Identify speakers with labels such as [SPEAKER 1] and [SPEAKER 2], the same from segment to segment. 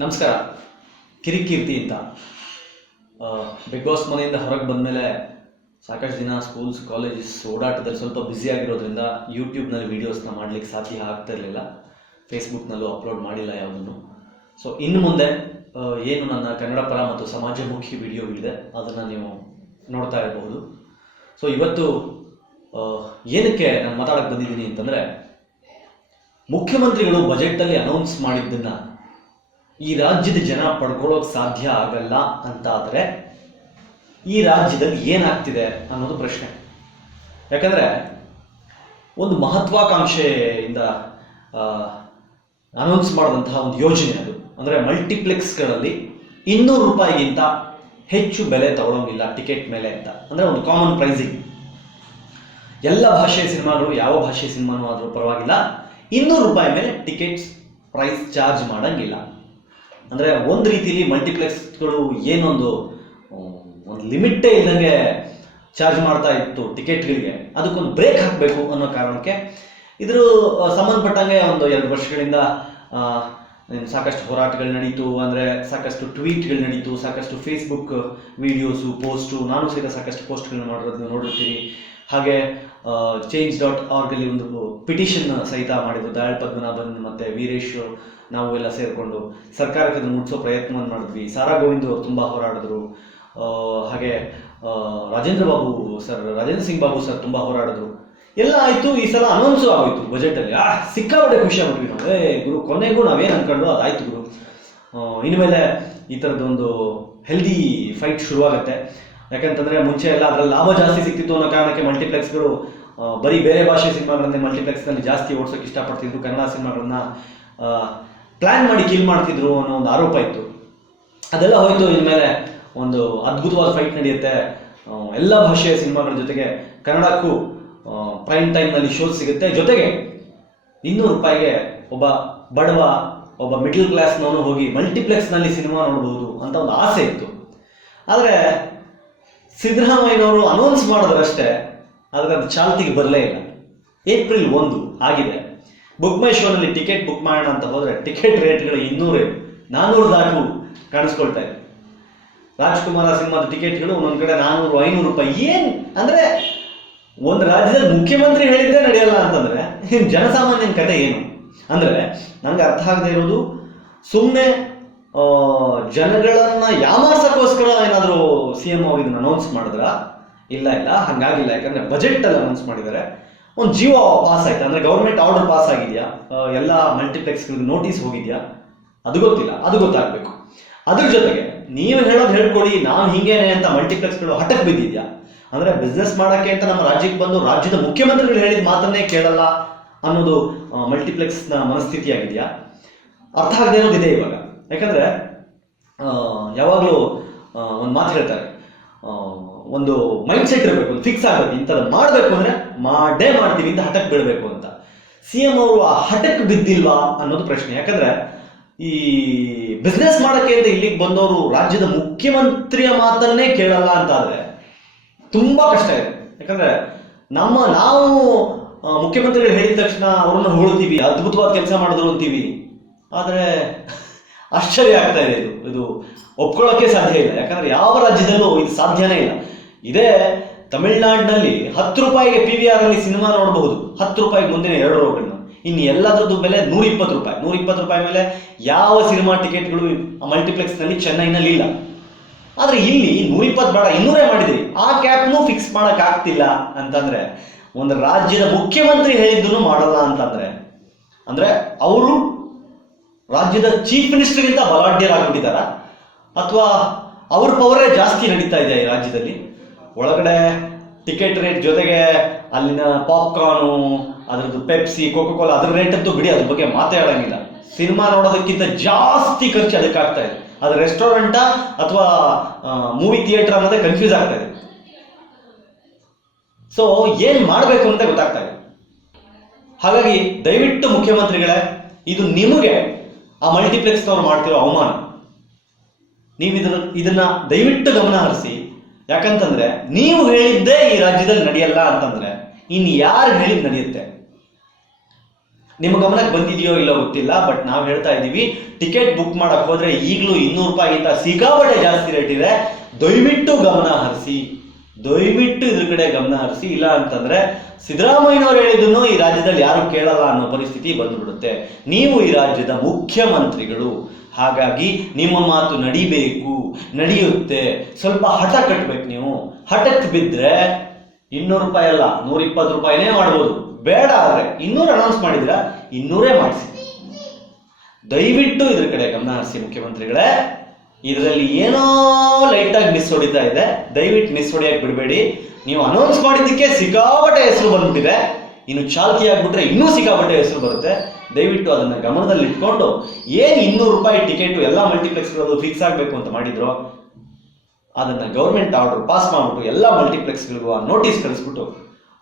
[SPEAKER 1] ನಮಸ್ಕಾರ. ಕಿರಿಕೀರ್ತಿ ಅಂತ. Big boss ಮನೆಯಿಂದ ಹೊರಗೆ ಬಂದಮೇಲೆ ಸಾಕಷ್ಟು ದಿನ ಸ್ಕೂಲ್ಸ್ ಕಾಲೇಜಸ್ ಓಡಾಟದಲ್ಲಿ ಸ್ವಲ್ಪ ಬ್ಯುಸಿ ಆಗಿರೋದ್ರಿಂದ ಯೂಟ್ಯೂಬ್ನಲ್ಲಿ ವೀಡಿಯೋಸ್ನ ಮಾಡಲಿಕ್ಕೆ ಸಾಧ್ಯ ಆಗ್ತಾ ಇರಲಿಲ್ಲ. ಫೇಸ್ಬುಕ್ನಲ್ಲೂ ಅಪ್ಲೋಡ್ ಮಾಡಿಲ್ಲ ಯಾವುದನ್ನು. ಸೊ ಇನ್ನು ಮುಂದೆ ಏನು ನನ್ನ ಕನ್ನಡ ಪರ ಮತ್ತು ಸಮಾಜಮುಖಿ ವಿಡಿಯೋಗಳಿದೆ ಅದನ್ನು ನೀವು ನೋಡ್ತಾ ಇರಬಹುದು. ಸೊ ಇವತ್ತು ಏನಕ್ಕೆ ನಾನು ಮಾತಾಡಕ್ಕೆ ಬಂದಿದ್ದೀನಿ ಅಂತಂದರೆ, ಮುಖ್ಯಮಂತ್ರಿಗಳು ಬಜೆಟಲ್ಲಿ ಅನೌನ್ಸ್ ಮಾಡಿದ್ದನ್ನ ಈ ರಾಜ್ಯದ ಜನ ಪಡ್ಕೊಳ್ಳೋಕೆ ಸಾಧ್ಯ ಆಗಲ್ಲ ಅಂತ ಆದರೆ ಈ ರಾಜ್ಯದಲ್ಲಿ ಏನಾಗ್ತಿದೆ ಅನ್ನೋದು ಪ್ರಶ್ನೆ. ಯಾಕಂದ್ರೆ ಒಂದು ಮಹತ್ವಾಕಾಂಕ್ಷೆಯಿಂದ ಅನೌನ್ಸ್ ಮಾಡಿದಂತಹ ಒಂದು ಯೋಜನೆ ಅದು. ಅಂದರೆ ಮಲ್ಟಿಪ್ಲೆಕ್ಸ್ಗಳಲ್ಲಿ ಇನ್ನೂರು ರೂಪಾಯಿಗಿಂತ ಹೆಚ್ಚು ಬೆಲೆ ತಗೊಳ್ಳೋಂಗಿಲ್ಲ ಟಿಕೆಟ್ ಮೇಲೆ ಅಂತ. ಅಂದರೆ ಒಂದು ಕಾಮನ್ ಪ್ರೈಸಿಂಗ್ ಎಲ್ಲ ಭಾಷೆಯ ಸಿನಿಮಾಗಳು ಯಾವ ಭಾಷೆಯ ಸಿನಿಮಾನೂ ಆದರೂ ಪರವಾಗಿಲ್ಲ. ಇನ್ನೂರು ರೂಪಾಯಿ ಮೇಲೆ ಟಿಕೆಟ್ಸ್ ಪ್ರೈಸ್ ಚಾರ್ಜ್ ಮಾಡಂಗಿಲ್ಲ. ಅಂದರೆ ಒಂದು ರೀತಿಲಿ ಮಲ್ಟಿಪ್ಲೆಕ್ಸ್ಗಳು ಏನೊಂದು ಒಂದು ಲಿಮಿಟೇ ಇದ್ದಂಗೆ ಚಾರ್ಜ್ ಮಾಡ್ತಾ ಇತ್ತು ಟಿಕೆಟ್ಗಳಿಗೆ ಅದಕ್ಕೊಂದು ಬ್ರೇಕ್ ಹಾಕಬೇಕು ಅನ್ನೋ ಕಾರಣಕ್ಕೆ ಇದ್ರ ಸಂಬಂಧಪಟ್ಟಂಗೆ ಒಂದು ಎರಡು ವರ್ಷಗಳಿಂದ ಸಾಕಷ್ಟು ಹೋರಾಟಗಳು ನಡೀತು. ಅಂದರೆ ಸಾಕಷ್ಟು ಟ್ವೀಟ್ಗಳು ನಡೀತು, ಸಾಕಷ್ಟು ಫೇಸ್ಬುಕ್ ವೀಡಿಯೋಸು ಪೋಸ್ಟು ನಾನು ಸಹಿತ ಸಾಕಷ್ಟು ಪೋಸ್ಟ್ಗಳನ್ನ ಮಾಡಿರೋದನ್ನ ನೀವು ನೋಡಿರ್ತೀರಿ ಹಾಗೆ ಚೇಂಜ್ ಡಾಟ್ ಆರ್ಗಲ್ಲಿ ಒಂದು ಪಿಟಿಷನ್ ಸಹಿತ ಮಾಡಿದ್ರು. ದಯಾಳ್ ಪದ್ಮನಾಭನ್ ಮತ್ತು ವೀರೇಶ್ ನಾವು ಎಲ್ಲ ಸೇರಿಕೊಂಡು ಸರ್ಕಾರಕ್ಕೆ ಅದನ್ನು ಮುಟ್ಸೋ ಪ್ರಯತ್ನವನ್ನು ಮಾಡಿದ್ವಿ. ಸಾರಾ ಗೋವಿಂದ್ ಅವರು ತುಂಬ ಹೋರಾಡಿದ್ರು. ಹಾಗೆ ರಾಜೇಂದ್ರ ಬಾಬು ಸರ್, ರಾಜೇಂದ್ರ ಸಿಂಗ್ ಬಾಬು ಸರ್ ತುಂಬ ಹೋರಾಡಿದ್ರು. ಎಲ್ಲ ಆಯಿತು. ಈ ಸಲ ಅನೌನ್ಸು ಆಗೋಯ್ತು ಬಜೆಟಲ್ಲಿ ಆ, ಸಿಕ್ಕಾಪಟ್ಟೆ ಖುಷಿ ಆಗ್ಬಿಟ್ವಿ ನಾವು. ಏ, ಗುರು, ಕೊನೆಗೂ ನಾವೇನು ಅನ್ಕೊಂಡು ಅದಾಯ್ತು ಗುರು. ಇನ್ಮೇಲೆ ಈ ಥರದ್ದೊಂದು ಹೆಲ್ದಿ ಫೈಟ್ ಶುರುವಾಗುತ್ತೆ. ಯಾಕಂತಂದ್ರೆ ಮುಂಚೆ ಎಲ್ಲ ಅದ್ರಲ್ಲಿ ಲಾಭ ಜಾಸ್ತಿ ಸಿಕ್ತಿತ್ತು ಅನ್ನೋ ಕಾರಣಕ್ಕೆ ಮಲ್ಟಿಪ್ಲೆಕ್ಸ್ಗಳು ಬರೀ ಬೇರೆ ಭಾಷೆ ಸಿನಿಮಾಗಳನ್ನೇ ಮಲ್ಟಿಪ್ಲೆಕ್ಸ್ನಲ್ಲಿ ಜಾಸ್ತಿ ಓಡಿಸೋಕೆ ಇಷ್ಟಪಡ್ತಿದ್ರು, ಕನ್ನಡ ಸಿನಿಮಾಗಳನ್ನ ಪ್ಲ್ಯಾನ್ ಮಾಡಿ ಕಿಲ್ ಮಾಡ್ತಿದ್ರು ಅನ್ನೋ ಒಂದು ಆರೋಪ ಇತ್ತು. ಅದೆಲ್ಲ ಹೋಯ್ತು ಇನ್ಮೇಲೆ ಒಂದು ಅದ್ಭುತವಾದ ಫೈಟ್ ನಡೆಯುತ್ತೆ. ಎಲ್ಲ ಭಾಷೆಯ ಸಿನಿಮಾಗಳ ಜೊತೆಗೆ ಕನ್ನಡಕ್ಕೂ ಪ್ರೈಮ್ ಟೈಮ್ನಲ್ಲಿ ಶೋ ಸಿಗುತ್ತೆ. ಜೊತೆಗೆ ಇನ್ನೂರು ರೂಪಾಯಿಗೆ ಒಬ್ಬ ಬಡವ, ಒಬ್ಬ ಮಿಡ್ಲ್ ಕ್ಲಾಸ್ನವನು ಹೋಗಿ ಮಲ್ಟಿಪ್ಲೆಕ್ಸ್ನಲ್ಲಿ ಸಿನಿಮಾ ನೋಡಬಹುದು ಅಂತ ಒಂದು ಆಸೆ ಇತ್ತು. ಆದರೆ ಸಿದ್ದರಾಮಯ್ಯನವರು ಅನೌನ್ಸ್ ಮಾಡಿದ್ರಷ್ಟೇ, ಆದರೆ ಅದು ಚಾಲ್ತಿಗೆ ಬರಲೇ ಇಲ್ಲ. ಏಪ್ರಿಲ್ ಒಂದು ಆಗಿದೆ. ಬುಕ್ ಮೈ ಶೋನಲ್ಲಿ ಟಿಕೆಟ್ ಬುಕ್ ಮಾಡೋಣ ಅಂತ ಹೋದರೆ ಟಿಕೆಟ್ ರೇಟ್ಗಳು ಇನ್ನೂರೇ ನಾನ್ನೂರು ದಾಟು ಕಾಣಿಸ್ಕೊಳ್ತಾ ಇದೆ. ರಾಜ್ಕುಮಾರ ಸಿನಿಮಾದ ಟಿಕೆಟ್ಗಳು ಒಂದೊಂದು ಕಡೆ ನಾನ್ನೂರು ಐನೂರು ರೂಪಾಯಿ. ಏನು ಅಂದರೆ, ಒಂದು ರಾಜ್ಯದ ಮುಖ್ಯಮಂತ್ರಿ ಹೇಳಿದ್ದೇ ನಡೆಯಲ್ಲ ಅಂತಂದರೆ, ಜನಸಾಮಾನ್ಯನ ಕತೆ ಏನು? ಅಂದರೆ ನನಗೆ ಅರ್ಥ ಆಗದೆ ಇರೋದು ಸುಮ್ಮನೆ ಜನಗಳನ್ನ ಯಾಮಾರ್ಸಕ್ಕೋಸ್ಕರ ಏನಾದರೂ ಸಿ ಎಂ ಅವ್ರು ಇದನ್ನ ಅನೌನ್ಸ್ ಮಾಡಿದ್ರ? ಇಲ್ಲ ಇಲ್ಲ, ಹಂಗಾಗಿಲ್ಲ. ಯಾಕಂದ್ರೆ ಬಜೆಟ್ ಅಲ್ಲಿ ಅನೌನ್ಸ್ ಮಾಡಿದ್ದಾರೆ. ಒಂದು ಜಿಯೋ ಪಾಸ್ ಆಯ್ತು. ಅಂದ್ರೆ ಗೌರ್ಮೆಂಟ್ ಆರ್ಡರ್ ಪಾಸ್ ಆಗಿದೆಯಾ? ಎಲ್ಲ ಮಲ್ಟಿಪ್ಲೆಕ್ಸ್ಗಳಿಗೆ ನೋಟಿಸ್ ಹೋಗಿದ್ಯಾ? ಅದು ಗೊತ್ತಿಲ್ಲ. ಅದು ಗೊತ್ತಾಗಬೇಕು. ಅದ್ರ ಜೊತೆಗೆ, ನೀವು ಹೇಳೋದು ಹೇಳ್ಕೊಡಿ ನಾನು ಹಿಂಗೇನೆ ಅಂತ ಮಲ್ಟಿಪ್ಲೆಕ್ಸ್ಗಳು ಹಠಕ್ಕೆ ಬಿದ್ದಿದ್ಯಾ? ಅಂದ್ರೆ ಬಿಸ್ನೆಸ್ ಮಾಡಕ್ಕೆ ಅಂತ ನಮ್ಮ ರಾಜ್ಯಕ್ಕೆ ಬಂದು ರಾಜ್ಯದ ಮುಖ್ಯಮಂತ್ರಿಗಳು ಹೇಳಿದ ಮಾತನ್ನೇ ಕೇಳಲ್ಲ ಅನ್ನೋದು ಮಲ್ಟಿಪ್ಲೆಕ್ಸ್ನ ಮನಸ್ಥಿತಿ ಆಗಿದೆಯಾ ಅರ್ಥ ಆಗದೆ ಇರೋದಿದೆ ಇವಾಗ. ಯಾಕಂದ್ರೆ ಯಾವಾಗಲೂ ಒಂದು ಮಾತು ಹೇಳ್ತಾರೆ. ಒಂದು ಮೈಂಡ್ ಸೆಟ್ ಇರಬೇಕು, ಒಂದು ಫಿಕ್ಸ್ ಆಗಬೇಕು ಇಂಥದ್ದು ಮಾಡಬೇಕು ಅಂದ್ರೆ, ಮಾಡೇ ಮಾಡ್ತೀವಿ, ಇಂಥ ಹಠಕ್ಕೆ ಬೀಳಬೇಕು ಅಂತ. ಸಿ ಎಂ ಅವರು ಆ ಹಠಕ್ಕೆ ಬಿದ್ದಿಲ್ವಾ ಅನ್ನೋದು ಪ್ರಶ್ನೆ. ಯಾಕಂದ್ರೆ, ಈ ಬಿಸ್ನೆಸ್ ಮಾಡಕ್ಕೆ ಅಂತ ಇಲ್ಲಿಗೆ ಬಂದವರು ರಾಜ್ಯದ ಮುಖ್ಯಮಂತ್ರಿಯ ಮಾತನ್ನೇ ಕೇಳಲ್ಲ ಅಂತ ಆದರೆ ತುಂಬಾ ಕಷ್ಟ ಇದೆ. ಯಾಕಂದ್ರೆ, ನಮ್ಮ ನಾವು ಮುಖ್ಯಮಂತ್ರಿಗಳು ಹೇಳಿದ ತಕ್ಷಣ ಅವ್ರನ್ನ ಹೊಳ್ತೀವಿ ಅದ್ಭುತವಾದ ಕೆಲಸ ಮಾಡಿದ್ರು ಅಂತೀವಿ. ಆದ್ರೆ ಆಶ್ಚರ್ಯ ಆಗ್ತಾ ಇದೆ ಇದು. ಇದು ಒಪ್ಕೊಳ್ಳೋಕೆ ಸಾಧ್ಯ ಇಲ್ಲ. ಯಾಕಂದ್ರೆ ಯಾವ ರಾಜ್ಯದಲ್ಲೂ ಇದು ಸಾಧ್ಯನೇ ಇಲ್ಲ. ಇದೇ ತಮಿಳ್ನಾಡಿನಲ್ಲಿ ಹತ್ತು ರೂಪಾಯಿಗೆ ಪಿ ವಿ ಆರ್ ಅಲ್ಲಿ ಸಿನಿಮಾ ನೋಡಬಹುದು. ಹತ್ತು ರೂಪಾಯಿಗೆ ಮುಂದಿನ ಎರಡು ರೋಗಗಳನ್ನ ಇನ್ನು ಎಲ್ಲದರದ್ದು ಬೆಲೆ ನೂರ ಇಪ್ಪತ್ತು ರೂಪಾಯಿ. ನೂರ ಇಪ್ಪತ್ತು ರೂಪಾಯಿ ಮೇಲೆ ಯಾವ ಸಿನಿಮಾ ಟಿಕೆಟ್ಗಳು ಮಲ್ಟಿಪ್ಲೆಕ್ಸ್ನಲ್ಲಿ ಚೆನ್ನೈನಲ್ಲಿ ಇಲ್ಲ. ಆದ್ರೆ ಇಲ್ಲಿ ನೂರ ಇಪ್ಪತ್ತು ಬೇಡ, ಇನ್ನೂರೇ ಮಾಡಿದ್ರಿ ಆ ಕ್ಯಾಪ್ನೂ ಫಿಕ್ಸ್ ಮಾಡಕ್ ಆಗ್ತಿಲ್ಲ ಅಂತಂದ್ರೆ, ಒಂದು ರಾಜ್ಯದ ಮುಖ್ಯಮಂತ್ರಿ ಹೇಳಿದ್ದನ್ನು ಮಾಡಲ್ಲ ಅಂತಂದ್ರೆ, ಅಂದ್ರೆ ಅವರು ರಾಜ್ಯದ ಚೀಫ್ ಮಿನಿಸ್ಟರ್ಗಿಂತ ಬಲಾಢ್ಯರಾಗ್ಬಿಟ್ಟಿದ್ದಾರಾ? ಅಥವಾ ಅವ್ರ ಪವರೇ ಜಾಸ್ತಿ ನಡೀತಾ ಇದೆ ಈ ರಾಜ್ಯದಲ್ಲಿ? ಒಳಗಡೆ ಟಿಕೆಟ್ ರೇಟ್ ಜೊತೆಗೆ ಅಲ್ಲಿನ ಪಾಪ್ಕಾರ್ನು ಅದರದ್ದು ಪೆಪ್ಸಿ ಕೋಕೋ ಕೋಲಾ ಅದ್ರ ರೇಟ್ ಅಂತೂ ಬಿಡಿ, ಅದ್ರ ಬಗ್ಗೆ ಮಾತಾಡಂಗಿಲ್ಲ. ಸಿನಿಮಾ ನೋಡೋದಕ್ಕಿಂತ ಜಾಸ್ತಿ ಖರ್ಚು ಅದಕ್ಕೆ ಆಗ್ತಾ ಇದೆ. ಅದು ರೆಸ್ಟೋರೆಂಟಾ ಅಥವಾ ಮೂವಿ ಥಿಯೇಟರ್ ಅನ್ನೋದೇ ಕನ್ಫ್ಯೂಸ್ ಆಗ್ತಾ ಇದೆ. ಸೊ ಏನ್ ಮಾಡಬೇಕು ಅಂತ ಗೊತ್ತಾಗ್ತಾ ಇದೆ. ಹಾಗಾಗಿ ದಯವಿಟ್ಟು ಮುಖ್ಯಮಂತ್ರಿಗಳೇ, ಇದು ನಿಮಗೆ ಆ ಮಲ್ಟಿಪ್ಲೆಕ್ಸ್ನವ್ರು ಮಾಡ್ತಿರೋ ಅವಮಾನ. ನೀವು ಇದನ್ನ ಇದನ್ನ ದಯವಿಟ್ಟು ಗಮನ ಹರಿಸಿ. ಯಾಕಂತಂದ್ರೆ, ನೀವು ಹೇಳಿದ್ದೇ ಈ ರಾಜ್ಯದಲ್ಲಿ ನಡೆಯಲ್ಲ ಅಂತಂದ್ರೆ, ಇನ್ನು ಯಾರು ಹೇಳಿದ್ ನಡೆಯುತ್ತೆ? ನಿಮ್ಮ ಗಮನಕ್ಕೆ ಬಂದಿದೆಯೋ ಇಲ್ಲ ಗೊತ್ತಿಲ್ಲ, ಬಟ್ ನಾವು ಹೇಳ್ತಾ ಇದ್ದೀವಿ, ಟಿಕೆಟ್ ಬುಕ್ ಮಾಡಕ್ ಹೋದ್ರೆ ಈಗಲೂ ಇನ್ನೂರು ರೂಪಾಯಿಗಿಂತ ಸಿಕ್ಕಾಪಟ್ಟೆ ಜಾಸ್ತಿ ರೇಟ್ ಇದೆ. ದಯವಿಟ್ಟು ಗಮನ ಹರಿಸಿ. ದಯವಿಟ್ಟು ಇದ್ರ ಕಡೆ ಗಮನ ಹರಿಸಿ, ಇಲ್ಲ ಅಂತಂದ್ರೆ ಸಿದ್ದರಾಮಯ್ಯನವ್ರು ಹೇಳಿದ್ರು ಈ ರಾಜ್ಯದಲ್ಲಿ ಯಾರು ಕೇಳಲ್ಲ ಅನ್ನೋ ಪರಿಸ್ಥಿತಿ ಬಂದ್ಬಿಡುತ್ತೆ. ನೀವು ಈ ರಾಜ್ಯದ ಮುಖ್ಯಮಂತ್ರಿಗಳು. ಹಾಗಾಗಿ ನಿಮ್ಮ ಮಾತು ನಡಿಬೇಕು, ನಡೆಯುತ್ತೆ. ಸ್ವಲ್ಪ ಹಠ ಕಟ್ಬೇಕು ನೀವು. ಹಠಕ್ಕೆ ಬಿದ್ದರೆ ಇನ್ನೂರು ರೂಪಾಯಿ ಅಲ್ಲ ನೂರ ಇಪ್ಪತ್ತು ರೂಪಾಯಿನೇ ಮಾಡ್ಬೋದು. ಬೇಡ ಆದರೆ ಇನ್ನೂರು ಅನೌನ್ಸ್ ಮಾಡಿದ್ರ ಇನ್ನೂರೇ ಮಾಡಿಸಿ. ದಯವಿಟ್ಟು ಇದ್ರ ಕಡೆ ಗಮನ ಹರಿಸಿ, ಮುಖ್ಯಮಂತ್ರಿಗಳೇ. ಇದರಲ್ಲಿ ಏನೋ ಲೈಟಾಗಿ ಮಿಸ್ ಹೊಡಿತಾ ಇದೆ. ದಯವಿಟ್ಟು ಮಿಸ್ ಬಿಡಬೇಡಿ. ನೀವು ಅನೌನ್ಸ್ ಮಾಡಿದ್ದಕ್ಕೆ ಸಿಕ್ಕಾಪಟ್ಟೆ ಹೆಸರು ಬಂದ್ಬಿಟ್ಟಿದೆ. ಇನ್ನು ಚಾಲ್ತಿ ಆಗ್ಬಿಟ್ರೆ ಇನ್ನೂ ಸಿಕ್ಕಾಪಟ್ಟೆ ಹೆಸರು ಬರುತ್ತೆ. ದಯವಿಟ್ಟು ಅದನ್ನ ಗಮನದಲ್ಲಿ ಇಟ್ಕೊಂಡು ಏನು ಇನ್ನೂರು ರೂಪಾಯಿ ಟಿಕೆಟು ಎಲ್ಲ ಮಲ್ಟಿಪ್ಲೆಕ್ಸ್ಗಳಲ್ಲೂ ಫಿಕ್ಸ್ ಆಗಬೇಕು ಅಂತ ಮಾಡಿದ್ರು, ಅದನ್ನ ಗೌರ್ಮೆಂಟ್ ಆರ್ಡರ್ ಪಾಸ್ ಮಾಡ್ಬಿಟ್ಟು ಎಲ್ಲ ಮಲ್ಟಿಪ್ಲೆಕ್ಸ್ಗಳಿಗೂ ಆ ನೋಟಿಸ್ ಕಳಿಸ್ಬಿಟ್ಟು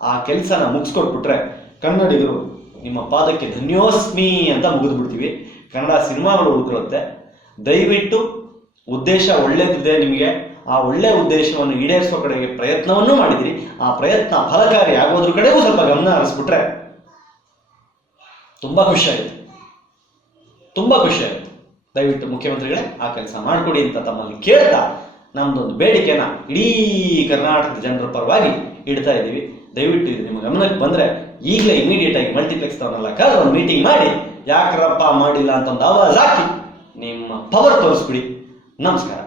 [SPEAKER 1] ಆ ಕೆಲಸನ ಮುಗಿಸ್ಕೊಟ್ಬಿಟ್ರೆ ಕನ್ನಡಿಗರು ನಿಮ್ಮ ಪಾದಕ್ಕೆ ಧನ್ಯೋಸ್ಮಿ ಅಂತ ಮುಗಿದ್ಬಿಡ್ತೀವಿ. ಕನ್ನಡ ಸಿನಿಮಾಗಳು ಉಳ್ಕೊಳ್ಳುತ್ತೆ ದಯವಿಟ್ಟು ಉದ್ದೇಶ ಒಳ್ಳೇದಿದೆ ನಿಮಗೆ, ಆ ಒಳ್ಳೆ ಉದ್ದೇಶವನ್ನು ಈಡೇರಿಸುವ ಕಡೆಗೆ ಪ್ರಯತ್ನವನ್ನು ಮಾಡಿದಿರಿ. ಆ ಪ್ರಯತ್ನ ಫಲಕಾರಿ ಆಗೋದ್ರ ಕಡೆಗೂ ಸ್ವಲ್ಪ ಗಮನ ಹರಿಸ್ಬಿಟ್ರೆ ತುಂಬಾ ಖುಷಿ ಆಯ್ತು ತುಂಬಾ ಖುಷಿ ಆಗುತ್ತೆ ದಯವಿಟ್ಟು ಮುಖ್ಯಮಂತ್ರಿಗಳೇ, ಆ ಕೆಲಸ ಮಾಡಿಕೊಡಿ ಅಂತ ತಮ್ಮಲ್ಲಿ ಕೇಳ್ತಾ ನಮ್ದೊಂದು ಬೇಡಿಕೆನ ಇಡೀ ಕರ್ನಾಟಕದ ಜನರ ಪರವಾಗಿ ಇಡ್ತಾ ಇದ್ದೀವಿ. ದಯವಿಟ್ಟು ಇದು ನಿಮ್ಮ ಗಮನಕ್ಕೆ ಬಂದ್ರೆ ಈಗಲೇ ಇಮಿಡಿಯೇಟ್ ಆಗಿ ಮಲ್ಟಿಪ್ಲೆಕ್ಸ್ ತವನ್ನೆಲ್ಲ ಕರೆದು ಒಂದು ಮೀಟಿಂಗ್ ಮಾಡಿ, ಯಾಕ್ರಪ್ಪ ಮಾಡಿಲ್ಲ ಅಂತ ಒಂದು ಆವಾಜ್ ಹಾಕಿ ನಿಮ್ಮ ಪವರ್ ತೋರಿಸ್ಬಿಡಿ. ನಮಸ್ಕಾರ